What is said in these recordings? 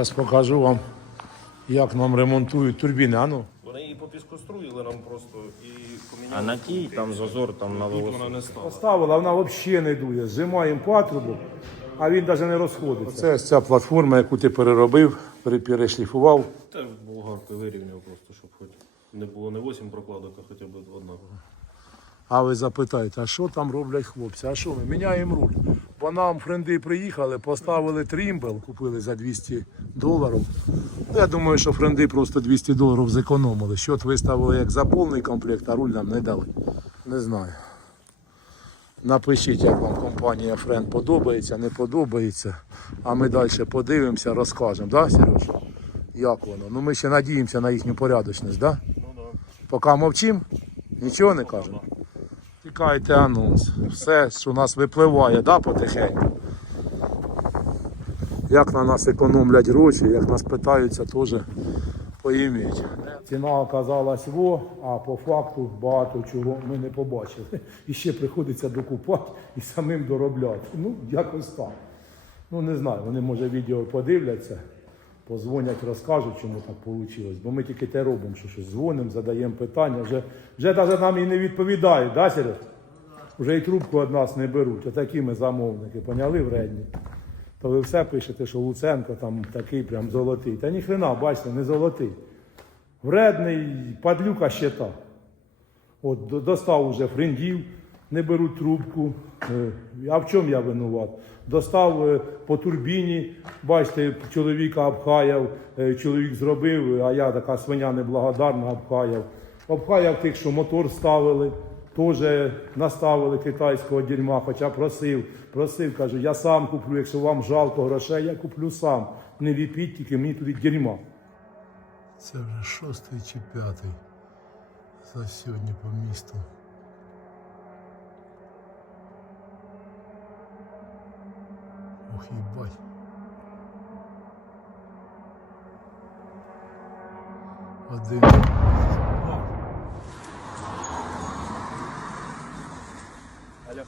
Зараз покажу вам, як нам ремонтують турбіни. А ну. Вони її попіскоструїли нам просто і поміняли. А на тій там зазор там на волосі. вона не стала. Поставила, вона взагалі не дує. Зжимаємо патрубок, а він навіть не розходиться. Це ось ця платформа, яку ти переробив, пере- перешліфував. Та болгаркою вирівняв просто, щоб хоч не було не 8 прокладок, а хоча б одна. А ви запитаєте, а що там роблять хлопці? А що ми? Міняємо руль. Бо нам френди приїхали, поставили трімбел, купили за 200 доларів. Ну, Я думаю, що френди просто 200 доларів зекономили. Щот виставили як за повний комплект, а руль нам не дали. Не знаю. Напишіть, як вам компанія Френд подобається, не подобається. А ми далі подивимося, розкажемо, да, Сереж? Як воно? Ну ми ще надіємося на їхню порядочність, да? Ну да. Поки мовчимо, нічого не кажемо. Тікайте анонс. Все, що у нас випливає, да, потихеньку. Як на нас економлять гроші, як нас питаються, теж поїміть. Ціна оказалась во, а по факту багато чого ми не побачили. І ще приходиться докупати і самим доробляти. Ну, якось так. Ну не знаю, вони може відео подивляться, позвонять, розкажуть, чому так вийшло. Бо ми тільки те робимо, що щось дзвонимо, задаємо питання. Вже, вже навіть нам і не відповідають, да, Сереж? Вже і трубку від нас не беруть. Отакі ми замовники, поняли вредні. То ви все пишете, що Луценко там такий прям золотий. Та ніхрена, бачите, не золотий. Вредний, падлюка ще та. От достав уже френдів, не беруть трубку. Е, А в чому я винуват? Достав е, по турбіні, бачите, чоловіка обхаяв, е, чоловік зробив, а я така свиня неблагодарна обхаяв. Обхаяв тих, що мотор ставили, теж наставили китайського дерьма, хоча просив, просив, каже, я сам куплю, якщо вам жалко грошей, я куплю сам. Не ліпіть тільки мені туди дерьма. Це вже шостий чи п'ятий за сьогодні по місту. Ох, їбать. Один. Алло.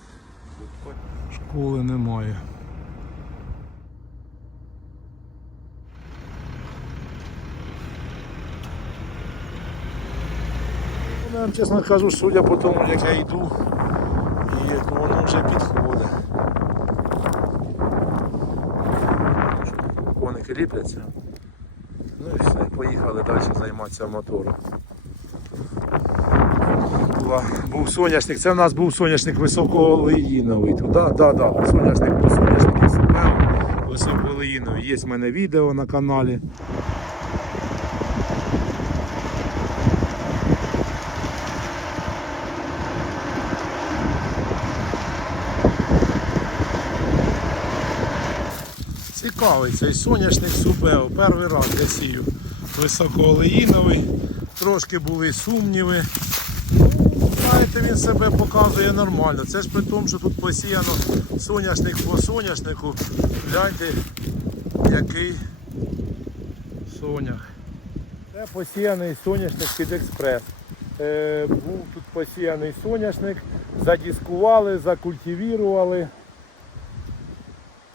Школи немає. Я вам чесно кажу, судя по тому, як я йду, і воно вже підходить. Коники ліпляться. Ну і все, поїхали далі займатися мотором. Був соняшник, це в нас був соняшник високолеїновий. Да, да, да, соняшник по соняшник із високолеїновий. Є в мене відео на каналі. Цікавий цей соняшник Субео. Перший раз я сію високоолеїновий. Трошки були сумніви. Ну, Знаєте, він себе показує нормально. Це ж при тому, що тут посіяно соняшник по соняшнику. Гляньте, який сонях. Це посіяний соняшник під експрес. Е, був тут посіяний соняшник, задіскували, закультивірували,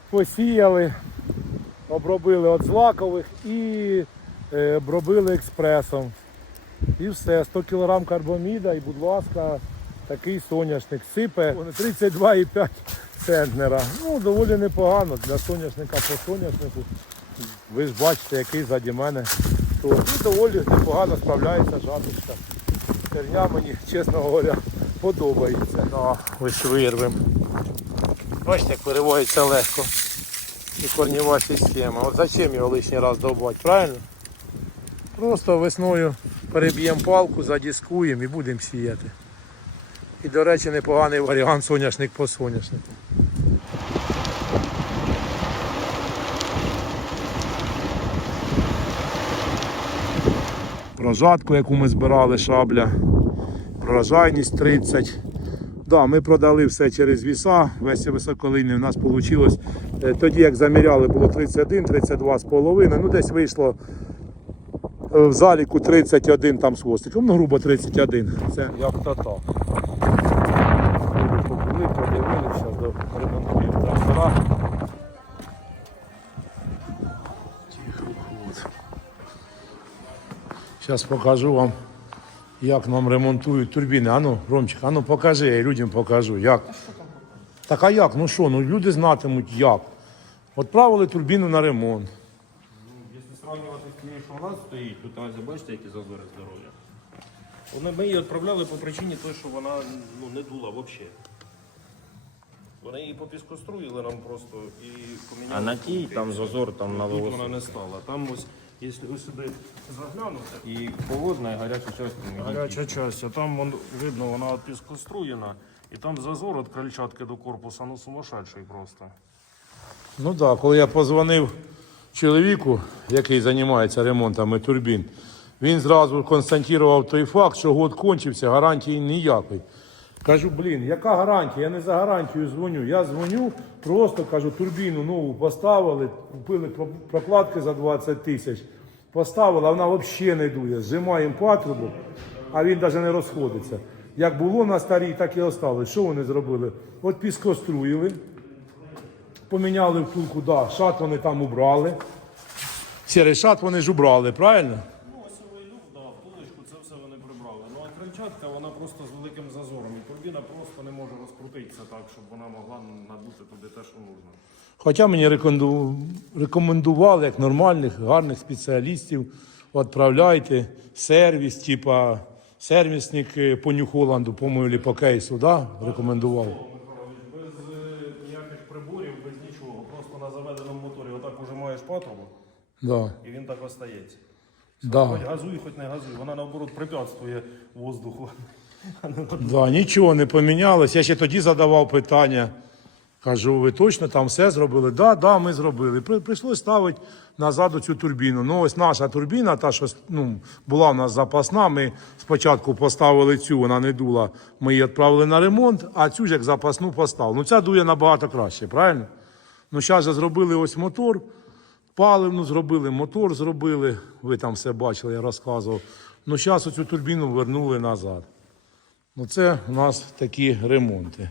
посіяли, обробили від злакових і е, обробили експресом. І все, 100 кг карбоміда і, будь ласка, такий соняшник сипе 32,5 центнера. Ну, доволі непогано для соняшника по соняшнику. Ви ж бачите, який ззаді мене. І доволі непогано справляється жаточка. Терня мені, чесно говоря, подобається. Ось вирвем. Бачите, як виривається легко. І корнєва система. От зачем його лишній раз довбати, правильно? Просто весною переб'ємо палку, задіскуємо і будемо сіяти. І, до речі, непоганий варіант соняшник по соняшнику. Прожатку, яку ми збирали, шабля. Пророжайність 30. Да, ми продали все через віса, весь високолинний у нас вийшло. Тоді, як заміряли, було 31, 32 з половиною. Ну, десь вийшло е, в заліку 31 там з хвостиком, ну, грубо 31. Це Як то так. Побули, подивилися до ремонтів трактора. Зараз покажу вам, як нам ремонтують турбіни. Ану, Ромчик, ану покажи, я людям покажу. Як. Так а як? Ну що, ну люди знатимуть як. Отправили турбіну на ремонт. Якщо сравнювати з тим, що у нас стоїть, тут ось бачите, які зазори здоров'я. Вони ми її відправляли по причині того, що вона ну, не дула взагалі. Вони її попіскоструїли нам просто і поміняли. А на тій там зазор там на Тут вона не стала. Там ось, якщо ось сюди заглянути, І холодна, і гаряча частина. гаряча часть, а там вон, видно, вона піскоструєна, і там зазор від крильчатки до корпуса, ну сумасшедший просто. Ну так, да, коли я позвонив чоловіку, який займається ремонтами турбін, він зразу констатував той факт, що год кончився, гарантії ніякої. Кажу, блін, яка гарантія? Я не за гарантію дзвоню. Я дзвоню, просто кажу, турбіну нову поставили, купили прокладки за 20 тисяч. Поставили, а вона взагалі не дує. Зжимаємо патрубок, а він навіть не розходиться. Як було на старій, так і осталось. Що вони зробили? От піскоструїли, поміняли втулку, да, шат вони там убрали. Сірий шат вони ж убрали, правильно? Ну, осьовий люк, да, втулочку, це все вони прибрали. Ну а крильчатка, вона просто з великим зазором. Турбіна просто не може розкрутитися так, щоб вона могла надути туди те, що потрібно. Хоча мені рекоменду- рекомендували як нормальних, гарних спеціалістів, відправляйте сервіс, типа сервісник е, по Нью-Холланду, по-моєму, по кейсу, да? рекомендував. Без е, ніяких приборів, без нічого. Просто на заведеному моторі отак ужимаєш патрубок, Да. і він так остається. Да. Хоч газуй, хоч не газуй. Вона наоборот препятствує воздуху. Да, нічого не помінялось. Я ще тоді задавав питання. Кажу, ви точно там все зробили? Да, да, ми зробили. При- Прийшлось ставити назад цю турбіну. Ну, ось наша турбіна, та, що ну, була в нас запасна. Ми спочатку поставили цю, вона не дула. Ми її відправили на ремонт, а цю ж як запасну поставили. Ну, ця дує набагато краще, правильно? Ну, зараз же зробили ось мотор, паливну зробили, мотор зробили. Ви там все бачили, я розказував. Ну, зараз оцю турбіну вернули назад. Ну, це у нас такі ремонти.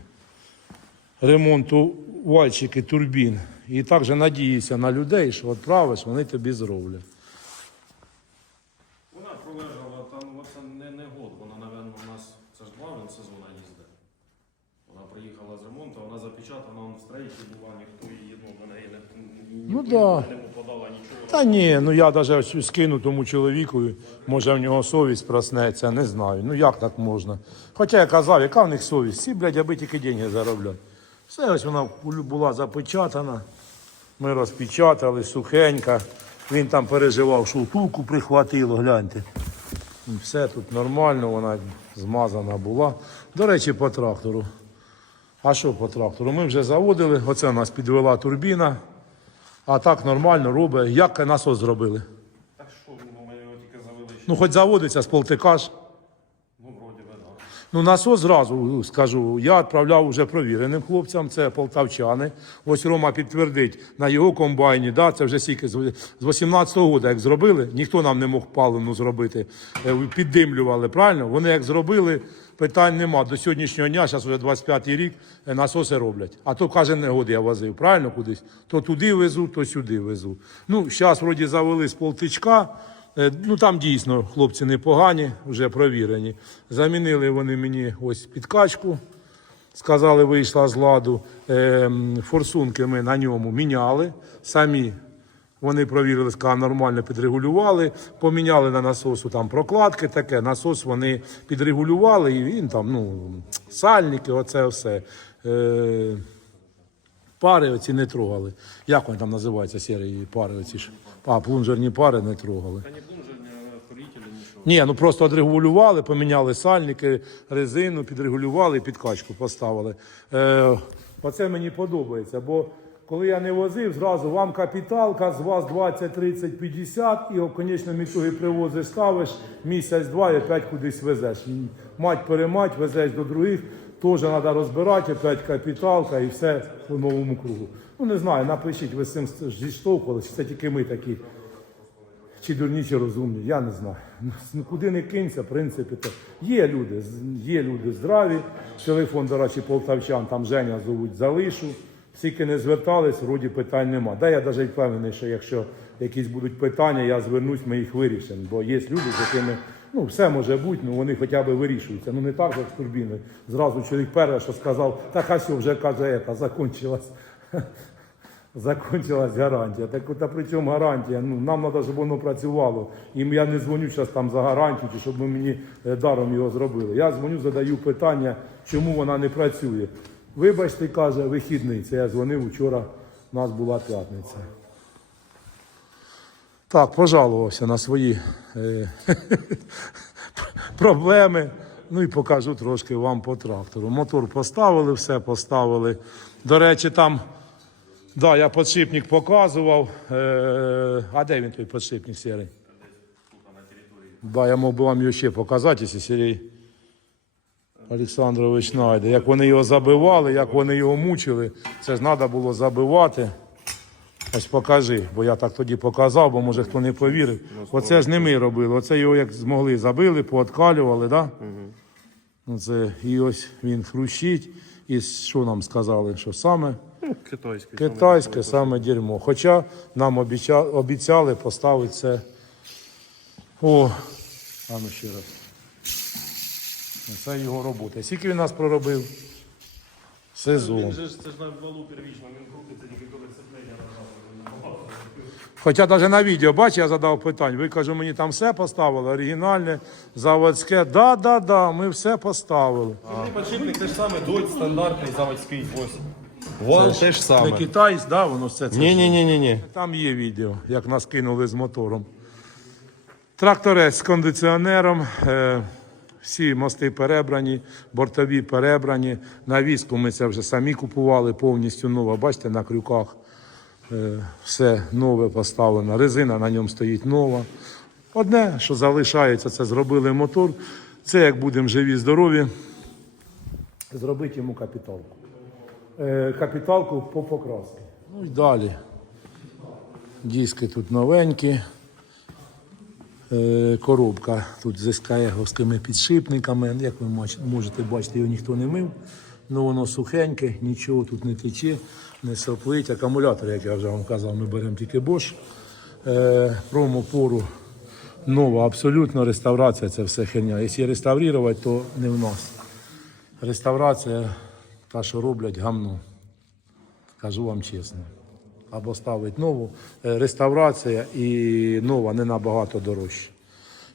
Ремонту вальчики турбін. І також надіюся на людей, що відправиш, вони тобі зроблять. Вона пролежала там, оце не, не год. Вона, напевно, у нас це ж два сезона їздить. Вона приїхала з ремонту, вона запечатана, вона в стрейті була, ніхто її ну, на неї не, ні, Ну, ні, да. не. Та ні, ну я навіть скину тому чоловіку, може в нього совість проснеться, не знаю. Ну як так можна? Хоча я казав, яка в них совість? Всі, блядь, аби тільки деньги заробляти. Все ось вона була запечатана. Ми розпечатали, сухенька. Він там переживав, що втулку прихватило, гляньте. Все тут нормально, вона змазана була. До речі, по трактору. А що по трактору? Ми вже заводили, оце у нас підвела турбіна. А так нормально робить. Як насос зробили? Так що, ну, ми його тільки завели Ну, хоч заводиться з полтикаш. ну, вроді би, да. Ну, насос зразу скажу, я відправляв вже провіреним хлопцям, це полтавчани. Ось Рома підтвердить на його комбайні, да, це вже стільки з 18-го року, як зробили, ніхто нам не мог паливну зробити. Е, Піддимлювали, правильно? Вони як зробили, питань нема. До сьогоднішнього дня, зараз вже 25-й рік, е, насоси роблять. А то кожен год я возив, правильно кудись? То туди везу, то сюди везу. Ну, зараз вроді завели з полтичка. Е, Ну там дійсно хлопці непогані, вже провірені. Замінили вони мені ось підкачку. Сказали, вийшла з ладу. Е, Форсунки ми на ньому міняли. Самі вони провірили, сказали, нормально підрегулювали. Поміняли на насосу там прокладки таке. Насос вони підрегулювали, і він там, ну, сальники, оце все. Е, Пари оці не трогали. Як вони там називаються серії пари оці ж? А, плунжерні пари не трогали. Та ні плунжер, ні хорітелі, нічого. Ні, ну просто отрегулювали, поміняли сальники, резину, підрегулювали і підкачку поставили. Е, оце мені подобається, бо коли я не возив, зразу вам капіталка, з вас 20, 30, 50, і в конечному ітогі привозиш, ставиш місяць-два і опять кудись везеш. Мать перемать, везеш до других, теж треба розбирати, опять капіталка і все по новому кругу. Ну не знаю, напишіть, ви з цим зіштовхувалися, це тільки ми такі. Чи дурні, чи розумні, я не знаю. Ну, Куди не кинься, в принципі, то є люди, є люди здраві. Телефон, до речі, полтавчан, там Женя зовуть залишу. Скільки не звертались, вроді питань нема. Да, я навіть впевнений, що якщо якісь будуть питання, я звернусь, ми їх вирішимо. Бо є люди, з якими ну, все може бути, ну вони хоча б вирішуються. Ну не так, як з турбіни. Зразу чоловік перший, що сказав, так а що вже каже, ета, закончилась. Закончилась гарантія. Так а при чому гарантія? Ну, нам треба, щоб воно працювало. І я не дзвоню зараз там за гарантію, чи щоб ви мені е, даром його зробили. Я дзвоню, задаю питання, чому вона не працює. Вибачте, каже, вихідний. Це я дзвонив вчора, у нас була п'ятниця. Так, пожалувався на свої е, проблеми. Ну і покажу трошки вам по трактору. Мотор поставили, все поставили. До речі, там, да, я подшипник показував. Е, а де він той подшипник сірий? Да, я мог би вам його ще показати, якщо Сергій Олександрович знайде. Як вони його забивали, як вони його мучили. Це ж треба було забивати. Ось покажи, бо я так тоді показав, бо може хто не повірив. Оце ж не ми робили. Оце його як змогли забили, пооткалювали, да? Угу. Це, і ось він хрущить. І що нам сказали, що саме Китайський. китайське саме дерьмо. Хоча нам обіця- обіцяли поставити це. О, а ну ще раз. Це його робота. Скільки він нас проробив? Сезон. Він же ж це ж на валу первічно, він крутиться тільки коли нажав. Хоча навіть на відео, бач, я задав питання. Ви кажу, мені там все поставили, оригінальне, заводське. Да, да, да, ми все поставили. Цей подшипник те ж саме, дойт стандартний заводський ось. Вон те ж Не саме. китайсь, да, воно все це. Ні, ні, ні, ні, ні. Там є відео, як нас кинули з мотором. Тракторець з кондиціонером. Е, всі мости перебрані, бортові перебрані. Навіску ми це вже самі купували повністю нова. Бачите, на крюках все нове поставлено. Резина на ньому стоїть нова. Одне, що залишається, це зробили мотор. Це як будемо живі, здорові. Зробити йому капіталку. Е, капіталку по покрасці. Ну і далі. Диски тут новенькі. Е, Коробка тут з СКЕГовськими підшипниками. Як ви можете бачити, його ніхто не мив. Ну воно сухеньке, нічого тут не тече, не соплить. Акумулятор, як я вже вам казав, ми беремо тільки Bosch. Е, Промопору нова, абсолютно реставрація це все херня. Якщо реставрувати, то не в нас. Реставрація, та, що роблять гамно. Кажу вам чесно. Або ставить нову. Е, Реставрація і нова не набагато дорожче.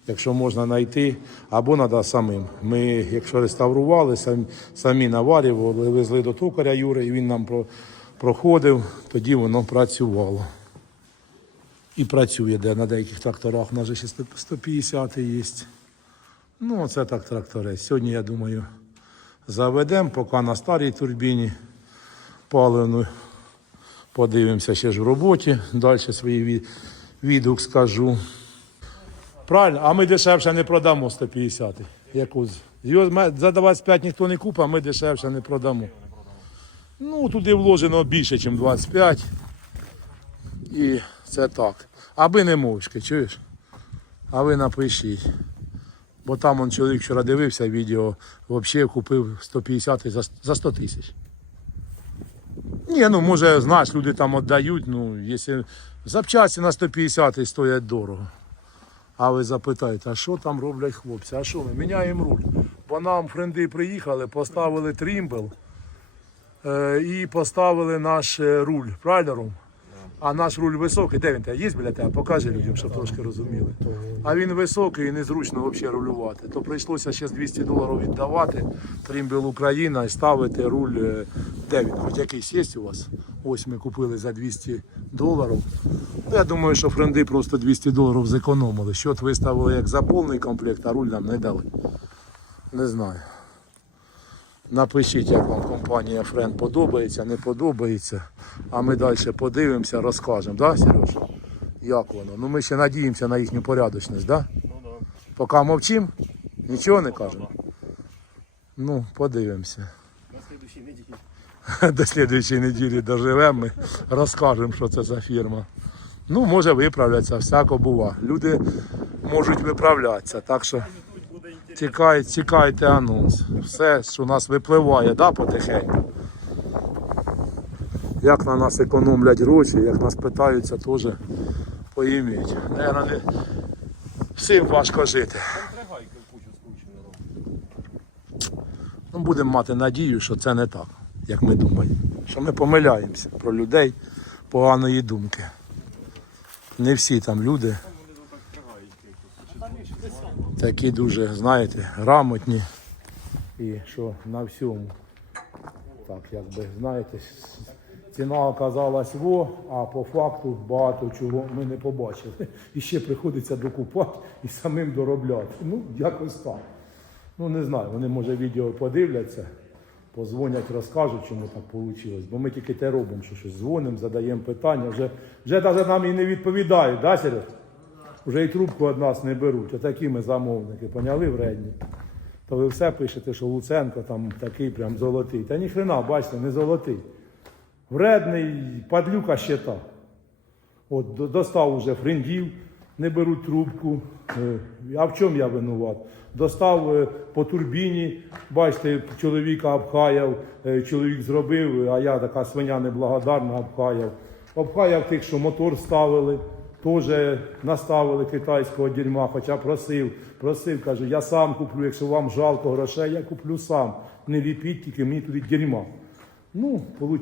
Якщо можна знайти, або треба самим. Ми, якщо реставрували, самі, самі наварювали, везли до токаря Юри, і він нам про, проходив, тоді воно працювало. І працює, де на деяких тракторах, у нас ще 150 є. Ну, це так тракторець. Сьогодні, я думаю, заведемо, поки на старій турбіні паливну. Подивимося ще ж в роботі. Далі свій від- відгук скажу. Правильно, а ми дешевше не продамо 150. Яку? за 25 ніхто не купить, а ми дешевше не продамо. Ну, туди вложено більше, ніж 25. І це так. Аби не мовчки, чуєш? А ви напишіть. Бо там он чоловік вчора дивився відео, взагалі купив 150 за, за 100 тисяч. Ні, ну може, знаєш, люди там віддають, ну, якщо запчасті на 150 стоять дорого. А ви запитаєте, а що там роблять хлопці? А що ми? Міняємо руль. Бо нам френди приїхали, поставили трімбл е, і поставили наш е, руль, правильно, Ром? А наш руль високий, де він тебе? Є біля тебе? Покажи людям, щоб трошки розуміли. А він високий і незручно взагалі рулювати. То прийшлося ще 200 доларів віддавати, Трімбел Україна і ставити руль. е, Де він? Хоч якийсь є у вас? Ось ми купили за 200 доларів. Ну, Я думаю, що френди просто 200 доларів зекономили. Щот виставили як за повний комплект, а руль нам не дали. Не знаю. Напишіть, як вам компанія Френд подобається, не подобається. А ми далі подивимося, розкажемо, да, Сереж? Як воно? Ну ми ще надіємося на їхню порядочність, да? Ну да. Поки мовчимо, нічого не кажемо. Ну, подивимося. На слідуючій неділі. До слідуючої неділі доживемо, ми розкажемо, що це за фірма. Ну, може виправляться, всяко бува. Люди можуть виправлятися, так що тікайте, тікайте анонс. Все, що у нас випливає, да, потихеньку. Як на нас економлять гроші, як нас питаються, теж поїміть. Наверно, не... Всім важко жити. Ну, будемо мати надію, що це не так, як ми думаємо. Що ми помиляємося про людей поганої думки. Не всі там люди такі дуже, знаєте, грамотні. І що на всьому. Так, якби, знаєте, ціна оказалась во, а по факту багато чого ми не побачили. І ще приходиться докупати і самим доробляти. Ну, якось так. Ну, не знаю, вони, може, відео подивляться, позвонять, розкажуть, чому так вийшло. Бо ми тільки те робимо, що щось дзвонимо, задаємо питання, вже, вже навіть нам і не відповідають, да, Сереж? Вже і трубку від нас не беруть. Отакі ми замовники, поняли вредні. То ви все пишете, що Луценко там такий прям золотий. Та ніхрена, бачите, не золотий. Вредний, падлюка ще та. От достав уже френдів, не беруть трубку. Е, А в чому я винуват? Достав е, по турбіні, бачите, чоловіка обхаяв, е, чоловік зробив, а я така свиня неблагодарна обхаяв. Обхаяв тих, що мотор ставили, теж наставили китайського дерьма, хоча просив, просив, каже, я сам куплю, якщо вам жалко грошей, я куплю сам. Не ліпіть тільки мені туди дерьма. Ну, полу-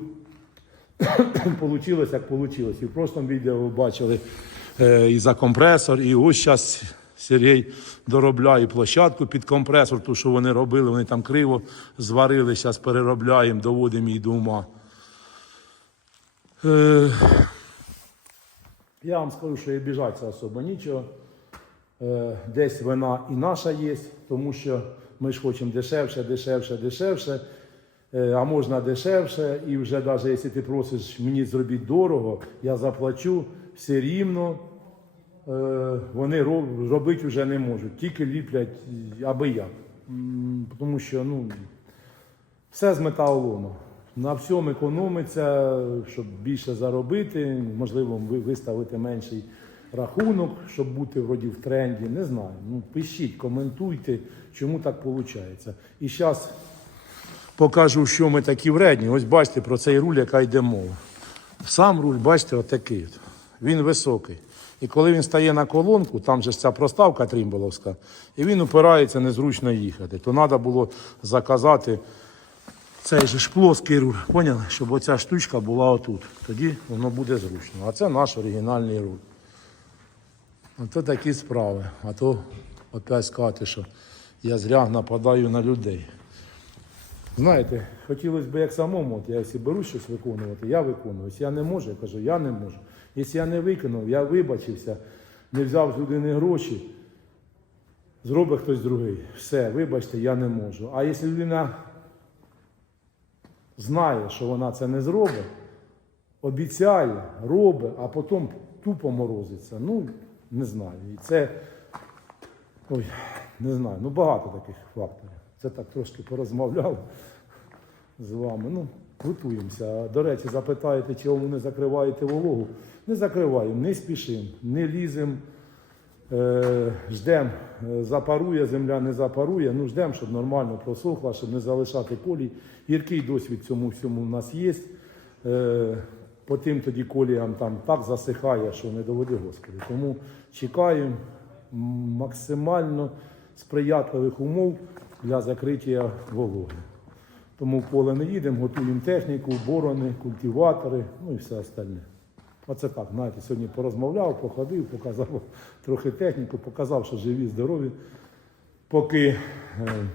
Получилось, як получилось. І в прошлому відео ви бачили е, і за компресор, і ось зараз Сергій доробляє площадку під компресор, ту, що вони робили, вони там криво зварили, зараз переробляємо, доводимо її до ума. Е, я вам скажу, що і біжаться особо нічого. Е, десь вина і наша є, тому що ми ж хочемо дешевше, дешевше, дешевше. Е, А можна дешевше, і вже навіть якщо ти просиш мені зробіть дорого, я заплачу все рівно. е, Вони робити вже не можуть, тільки ліплять аби як. Тому що ну, все з металолому. На всьому економиться, щоб більше заробити, можливо, виставити менший рахунок, щоб бути вроді в тренді. Не знаю. Ну, пишіть, коментуйте, чому так виходить. І зараз покажу, що ми такі вредні. Ось бачите про цей руль, яка йде мова. Сам руль, бачите, отакий. Він високий. І коли він стає на колонку, там же ж ця проставка трімболовська, і він упирається, незручно їхати. То треба було заказати цей же ж плоский руль. Поняли? Щоб оця штучка була отут. Тоді воно буде зручно. А це наш оригінальний руль. Ото такі справи. А то опять сказати, що я зря нападаю на людей. Знаєте, хотілося б як самому, от я якщо беру щось виконувати, я виконую. Якщо я не можу, я кажу, я не можу. Якщо я не виконав, я вибачився, не взяв з людини гроші, зробить хтось другий. Все, вибачте, я не можу. А якщо людина знає, що вона це не зробить, обіцяє, робить, а потім тупо морозиться. Ну, не знаю. І це, ой, не знаю, ну багато таких факторів. Це так трошки порозмовляв з вами. Ну, готуємося. До речі, запитаєте, чому не закриваєте вологу? Не закриваємо, не спішимо, не ліземо. Е, ждемо, е, запарує земля, не запарує. Ну, ждемо, щоб нормально просохла, щоб не залишати полі. Гіркий досвід цьому всьому в нас є. Е, по тим тоді коліям там так засихає, що не доводи Господи. Тому чекаємо максимально сприятливих умов для закриття вологи. Тому поле не їдемо, готуємо техніку, борони, культиватори, ну і все остальне. Оце так, знаєте, сьогодні порозмовляв, походив, показав трохи техніку, показав, що живі, здорові. Поки, е,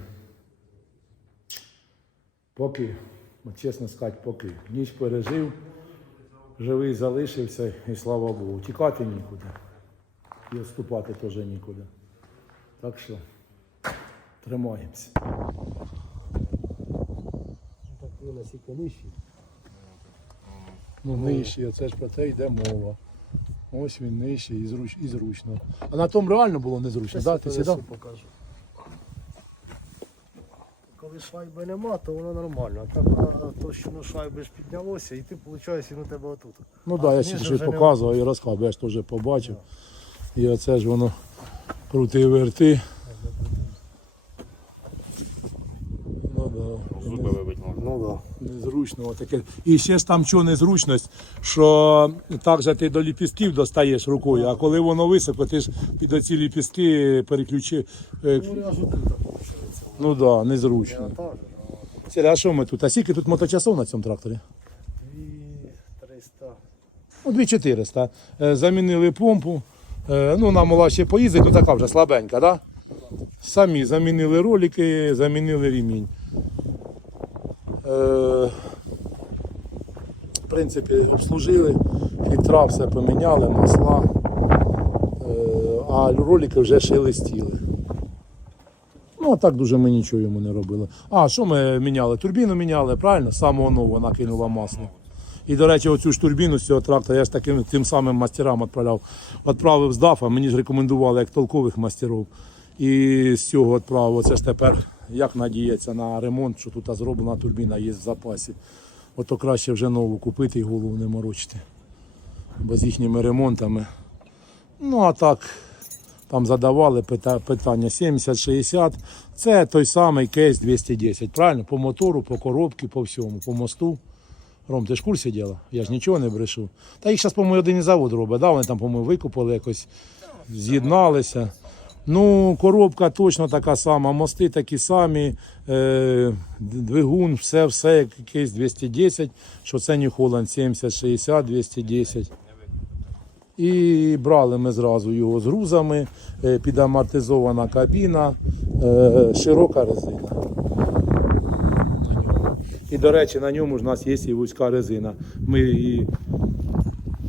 поки, чесно сказати, поки ніч пережив, живий залишився і слава Богу. Тікати нікуди. І відступати теж нікуди. Так що тримаємося. Так ви наскільки нижчі. Ну, нижчий, це ж про те йде мова. Ось він нижчий і, зруч, і зручно. А на тому реально було незручно, да? Ти сідав? покажу. Коли шайби нема, то воно нормально. А так а то, що на шайби ж піднялося, і ти, виходить, він у тебе отут. Ну так, да, я не- показував і розказував, я ж теж побачив. І оце ж воно крути верти. Ну, да. Зуби вибить можна. Ну таке. І ще ж там що незручність, що так же ти до ліпістків достаєш рукою, а коли воно високо, ти ж під оці ліпістки переключи. е. Ну. Ну так, да, незручно. А Сіря, а що ми тут? А скільки тут моточасов на цьому тракторі? 2300. Ну, 2400. Е, Замінили помпу. Е, Ну, нам мала ще поїздить, ну така вже слабенька, да? Самі замінили ролики, замінили ремінь. Е, В принципі, обслужили, фільтра все поміняли, масла, Е, а ролики вже шелестіли. Ну, а так дуже ми нічого йому не робили. А, що ми міняли? Турбіну міняли, правильно? Самого нового накинула масло. І, до речі, оцю ж турбіну з цього трактора я ж таким тим самим мастерам відправляв. Відправив з ДАФа, мені ж рекомендували як толкових мастерів. І з цього відправив. Оце ж тепер як надіється на ремонт, що тут зроблена турбіна є в запасі. Ото краще вже нову купити і голову не морочити. Бо з їхніми ремонтами. Ну а так, там задавали питання 70-60. Це той самий кейс 210, правильно? По мотору, по коробці, по всьому, по мосту. Ром, ти ж курсі діла? Я ж нічого не брешу. Та їх зараз, по-моєму, один завод робить, да? вони там, по-моєму, викупили якось, з'єдналися. Ну, коробка точно така сама, мости такі самі, е, двигун, все, все, якийсь 210, що це New Holland 70, 60, 210. І брали ми зразу його з грузами, е, підамортизована кабіна, е, широка резина. І, до речі, на ньому ж у нас є і вузька резина. Ми і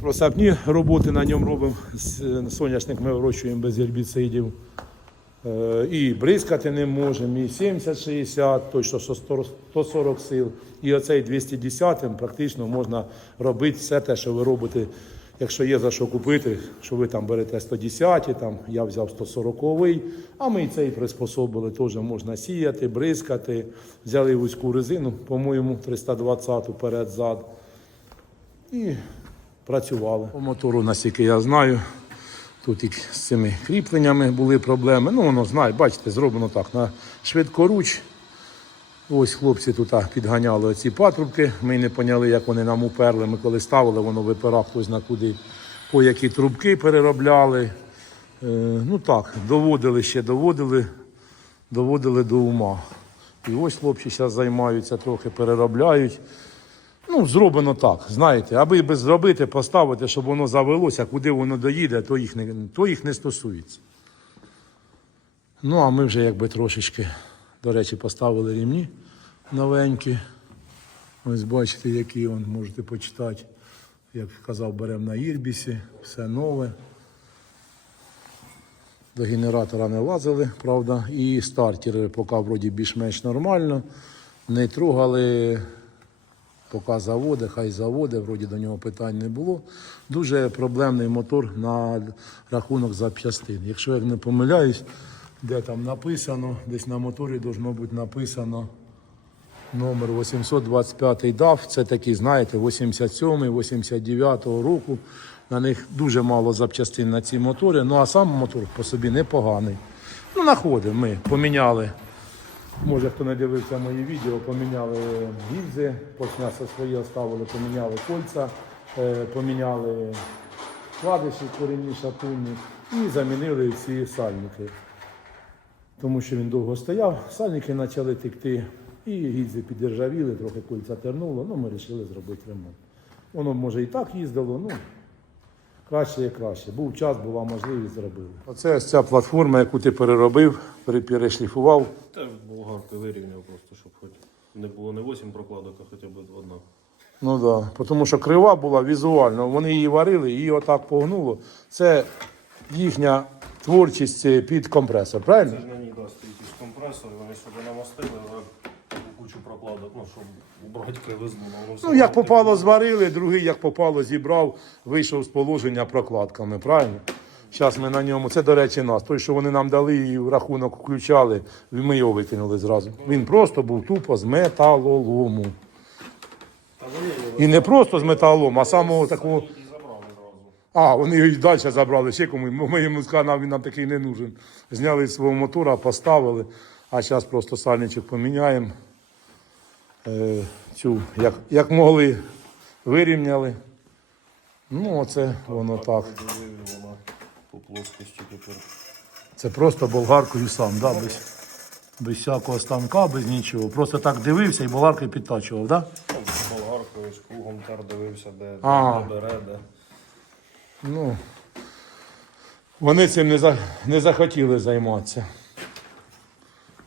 просапні роботи на ньому робимо. С- Соняшник ми вирощуємо без гербіцидів. Е, І бризкати не можемо, і 70-60, той, що 140 сил. І оцей 210 практично можна робити все те, що ви робите, якщо є за що купити, що ви там берете 110, там, я взяв 140, а ми і цей приспособили, теж можна сіяти, бризкати. Взяли вузьку резину, по-моєму, 320 перед-зад. І працювали. По мотору, наскільки я знаю, Тут і з цими кріпленнями були проблеми. Ну, воно знає, бачите, зроблено так на швидкоруч. Ось хлопці тут підганяли оці патрубки. Ми не поняли, як вони нам уперли. Ми коли ставили, воно випирав хтось на куди, по які трубки переробляли. Е, ну так, доводили ще, доводили, доводили до ума. І ось хлопці зараз займаються, трохи переробляють. Ну, зроблено так, знаєте, аби без зробити, поставити, щоб воно завелося, куди воно доїде, то їх не, то їх не стосується. Ну, а ми вже якби трошечки, до речі, поставили рівні новенькі. Ось бачите, які он, можете почитати. Як казав, беремо на Ірбісі, все нове. До генератора не лазили, правда, і стартери поки вроді більш-менш нормально. Не трогали поки заводи, хай заводи, вроді до нього питань не було. Дуже проблемний мотор на рахунок запчастин. Якщо я не помиляюсь, де там написано, десь на моторі должно бути написано номер 825 DAF. Це такі, знаєте, 87-89 року. На них дуже мало запчастин на ці мотори. Ну а сам мотор по собі непоганий. Ну, знаходимо ми, поміняли Може, хто не дивився мої відео, поміняли гільзи, пластмаса свої оставили, поміняли кольця, е, поміняли вкладиші корінні шатунні і замінили всі сальники. Тому що він довго стояв, сальники почали текти, і гільзи підіржавіли, трохи кольця тернуло, ну ми вирішили зробити ремонт. Воно може і так їздило, ну краще і краще. Був час, була можливість зробили. Оце ось ця платформа, яку ти переробив, пере- перешліфував. Та болгаркою вирівняв просто, щоб хоч не було не 8 прокладок, а хоча б одна. Ну так, да. тому що крива була візуально. Вони її варили, її отак погнуло. Це їхня творчість е, під компресор, Це ж на ній да, стоїть компресор, вони сюди намостили, але таку кучу прокладок, ну, щоб убрати кривизну. ну, Ну, як попало, зварили, другий як попало, зібрав, вийшов з положення прокладками, правильно? Зараз ми на ньому, це, до речі, нас. Той, що вони нам дали і в рахунок включали, ми його викинули зразу. Він просто був тупо з металолому. І не просто з металолому, а самого такого. А, вони його і далі забрали ще кому. Ми йому сказали, він нам такий не нужен. Зняли з свого мотора, поставили, а зараз просто сальничок поміняємо. Е, цю, як, як могли, вирівняли. Ну, оце воно так. По плоскості тепер. Це просто болгаркою сам, да? без, без всякого станка, без нічого. Просто так дивився і болгаркою підтачував, так? Да? Болгаркою, з кругом тер дивився, де, А. де бере, де. Ну, вони цим не, за, не захотіли займатися.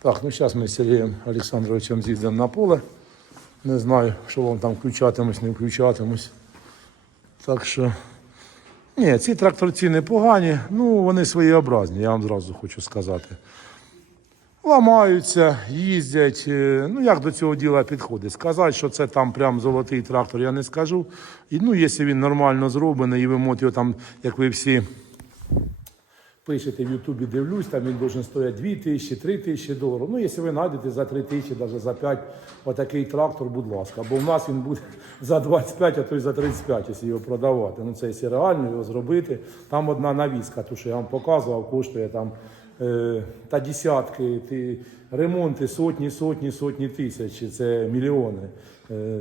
Так, ну зараз ми з Сергієм Олександровичем з'їздимо на поле. Не знаю, що вам там включатимусь, не включатимусь. Так що. Ні, ці тракторці непогані, ну вони своєобразні, я вам зразу хочу сказати. Ламаються, їздять. е, Ну як до цього діла підходить? Сказати, що це там прям золотий трактор, я не скажу. І, ну, якщо він нормально зроблений, і ви можете його там, як ви всі пишете в Ютубі, дивлюсь, там він должен стояти 2 тисячі, 3 тисячі доларів. Ну, якщо ви знайдете за 3 тисячі, навіть за 5, отакий трактор, будь ласка. Бо в нас він буде за 25, а то й за 35, якщо його продавати. Ну, це якщо реально його зробити. Там одна навіска, ту, що я вам показував, коштує там е, та десятки, ти, ремонти сотні, сотні, сотні тисяч, це мільйони. Е,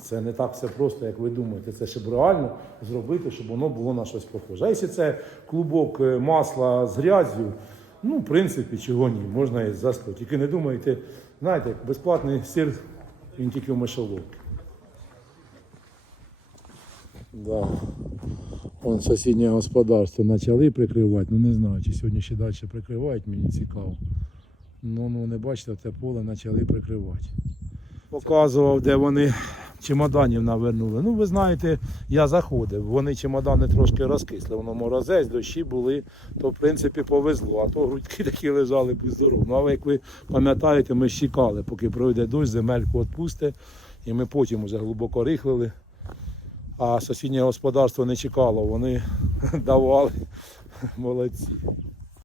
Це не так все просто, як ви думаєте. Це щоб реально зробити, щоб воно було на щось похоже. А якщо це клубок е, масла з грязю, ну, в принципі, чого ні, можна і за 100. Тільки не думайте, знаєте, безплатний сир, він тільки в мишоловці. Да. Вон сусіднє господарство почали прикривати. Ну не знаю, чи сьогодні ще далі прикривають, мені цікаво. Ну, ну не бачите, те поле почали прикривати. Показував, де вони чемоданів навернули. Ну, ви знаєте, я заходив. Вони чемодани трошки розкисли, воно морозець, дощі були, то в принципі повезло. А то грудьки такі лежали під здоров. Ну, але як ви пам'ятаєте, ми чекали, поки пройде дощ, земельку відпусте, і ми потім вже глибоко рихлили. А сусіднє господарство не чекало, вони давали. Молодці.